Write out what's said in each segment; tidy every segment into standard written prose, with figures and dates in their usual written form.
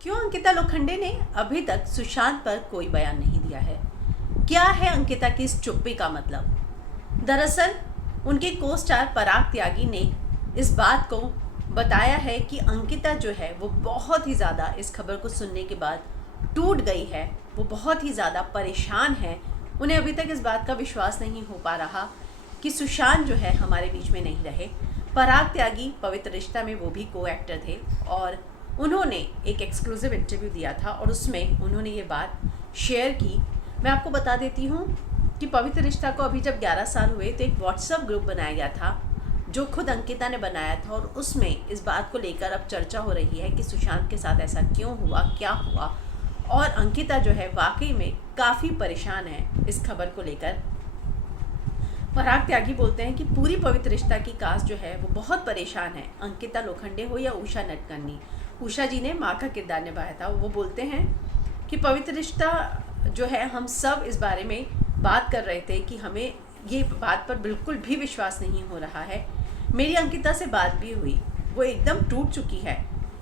क्यों अंकिता लोखंडे ने अभी तक सुशांत पर कोई बयान नहीं दिया है? क्या है अंकिता की इस चुप्पी का मतलब? दरअसल उनके को स्टार पराग त्यागी ने इस बात को बताया है कि अंकिता जो है वो बहुत ही ज़्यादा इस खबर को सुनने के बाद टूट गई है। वो बहुत ही ज़्यादा परेशान है। उन्हें अभी तक इस बात का विश्वास नहीं हो पा रहा कि सुशांत जो है हमारे बीच में नहीं रहे। पराग त्यागी पवित्र रिश्ता में वो भी को एक्टर थे और उन्होंने एक एक्सक्लूसिव इंटरव्यू दिया था और उसमें उन्होंने ये बात शेयर की। मैं आपको बता देती हूँ कि पवित्र रिश्ता को अभी जब 11 साल हुए तो एक व्हाट्सएप ग्रुप बनाया गया था जो खुद अंकिता ने बनाया था और उसमें इस बात को लेकर अब चर्चा हो रही है कि सुशांत के साथ ऐसा क्यों हुआ, क्या हुआ। और अंकिता जो है वाकई में काफ़ी परेशान है इस खबर को लेकर। पराग त्यागी बोलते हैं कि पूरी पवित्र रिश्ता की कास्ट जो है वो बहुत परेशान है, अंकिता लोखंडे हो या उषा नटकर्णी। उषा जी ने माँ का किरदार निभाया था। वो बोलते हैं कि पवित्र रिश्ता जो है हम सब इस बारे में बात कर रहे थे कि हमें ये बात पर बिल्कुल भी विश्वास नहीं हो रहा है। मेरी अंकिता से बात भी हुई, वो एकदम टूट चुकी है,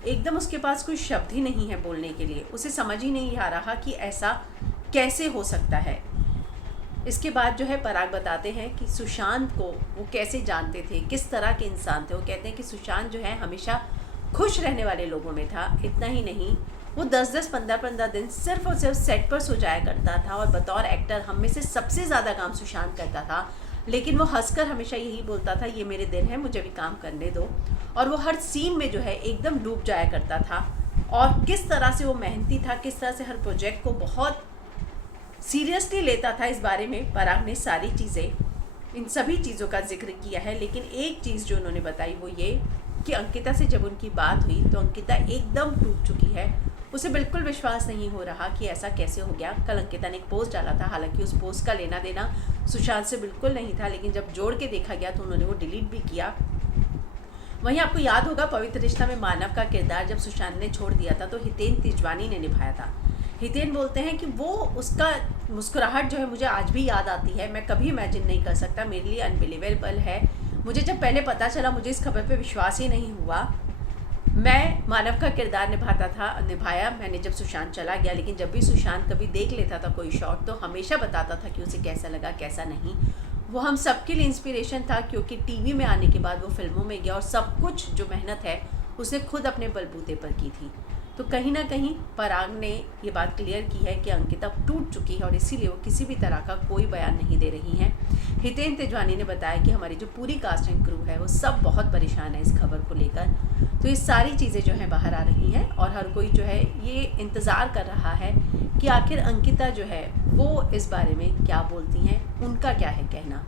एकदम उसके पास कोई शब्द ही नहीं है बोलने के लिए। उसे समझ ही नहीं आ रहा कि ऐसा कैसे हो सकता है। इसके बाद जो है पराग बताते हैं कि सुशांत को वो कैसे जानते थे, किस तरह के इंसान थे। वो कहते हैं कि सुशांत जो है हमेशा खुश रहने वाले लोगों में था। इतना ही नहीं, वो 10-10, 15-15 दिन सिर्फ और सिर्फ सेट पर सो जाया करता था और बतौर एक्टर हम में से सबसे ज़्यादा काम सुशांत करता था। लेकिन वो हंसकर हमेशा यही बोलता था, ये मेरे दिन है, मुझे भी काम करने दो। और वो हर सीन में जो है एकदम डूब जाया करता था। और किस तरह से वो मेहनती था, किस तरह से हर प्रोजेक्ट को बहुत सीरियसली लेता था, इस बारे में पराग ने सारी चीज़ें, इन सभी चीज़ों का जिक्र किया है। लेकिन एक चीज़ जो उन्होंने बताई वो ये कि अंकिता से जब उनकी बात हुई तो अंकिता एकदम टूट चुकी है। उसे बिल्कुल विश्वास नहीं हो रहा कि ऐसा कैसे हो गया। कल अंकिता ने एक पोस्ट डाला था, हालांकि उस पोस्ट का लेना देना सुशांत से बिल्कुल नहीं था, लेकिन जब जोड़ के देखा गया तो उन्होंने वो डिलीट भी किया। वहीं आपको याद होगा पवित्र रिश्ता में मानव का किरदार जब सुशांत ने छोड़ दिया था तो हितेन तिजवानी ने निभाया था। हितेन बोलते हैं कि वो उसका मुस्कुराहट जो है मुझे आज भी याद आती है, मैं कभी इमेजिन नहीं कर सकता, मेरे लिए अनबिलीवेबल है। मुझे जब पहले पता चला मुझे इस खबर पे विश्वास ही नहीं हुआ। मैं मानव का किरदार निभाया मैंने जब सुशांत चला गया। लेकिन जब भी सुशांत कभी देख लेता था कोई शॉट तो हमेशा बताता था कि उसे कैसा लगा, कैसा नहीं। वो हम सबके लिए इंस्पिरेशन था, क्योंकि टीवी में आने के बाद वो फिल्मों में गया और सब कुछ जो मेहनत है उसने खुद अपने बलबूते पर की थी। तो कहीं ना कहीं पराग ने ये बात क्लियर की है कि अंकिता टूट चुकी है और इसीलिए वो किसी भी तरह का कोई बयान नहीं दे रही हैं। हितेन तिजवानी ने बताया कि हमारी जो पूरी कास्ट एंड क्रू है वो सब बहुत परेशान है इस खबर को लेकर। तो ये सारी चीज़ें जो हैं बाहर आ रही हैं और हर कोई जो है ये इंतज़ार कर रहा है कि आखिर अंकिता जो है वो इस बारे में क्या बोलती हैं, उनका क्या है कहना।